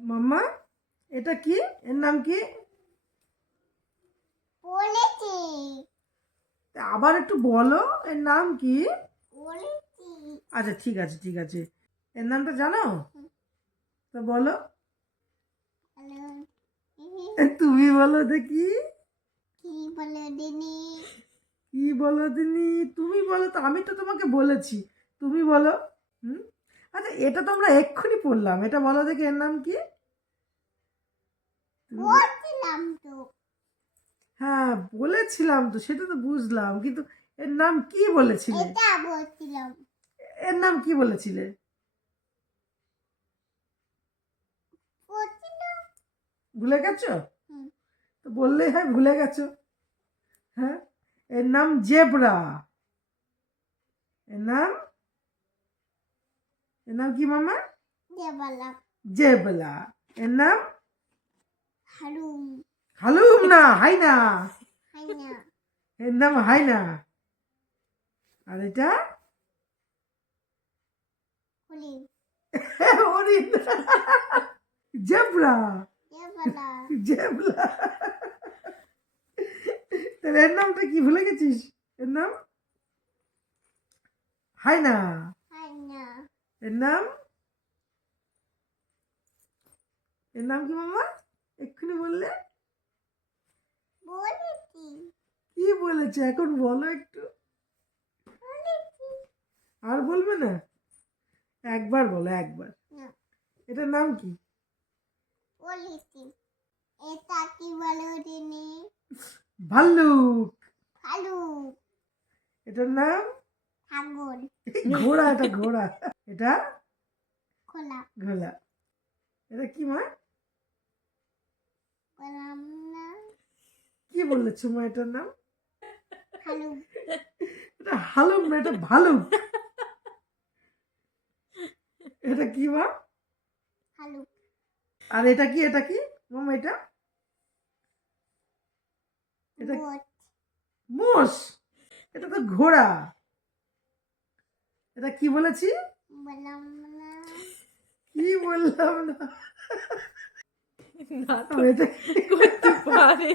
মাম্মা এটা কি? এর নাম কি? বলেছি। আবার একটু বলো এর নাম কি? বলেছি। আচ্ছা ঠিক আছে ঠিক আছে। এর নামটা জানো? তো বলো। তুমি বলো দেখি। কি বলে দিনি কি বলো দিনি তুমি বলো তো আমি তো তোমাকে বলেছি। তুমি বলো। হুম? আচ্ছা এটা তো আমরা এক্ষুনি পড়লাম। এটা বলো দেখি এর নাম কি? হ্যাঁ বলেছিলাম তো সেটা তো বুঝলাম কিন্তু এর নাম কি বলেছিলে? এর নাম কি বলেছিলে? ভুলে গেছো। তো বললেই হয় ভুলে গেছো। হ্যাঁ এর নাম জেব্রা। এর নাম এর নাম কি মামা জেবলা এর নাম হারুম হালুম না হাই না হাইনা এর নাম হাই না আর এটা দেবালা জেবলা তাহলে এর নামটা কি ভুলে গেছিস এর নাম হাইনা এর নাম এর নাম কি মামা এক্ষুনি বললে? কি বলেছে? এখন বলো একটু। আর বলবে না? একবার বলো একবার। এটার নাম কি? এটা কি বলে ভাল্লুক। ভালু এটার নাম? ছাগল ঘোড়া এটা ঘোড়া। এটা? খোলা। ঘোড়া এটা কি মা? কি বলেছ মা এটার নাম? ভালু এটা হালুক না এটা ভালুক এটা কি মা? ভালু আর এটা কি এটা কি? মামা এটা? এটা মোষ এটা তো ঘোড়া। এটা কি বলেছি? বললাম না কি বললাম না? না এটা করতে পারে।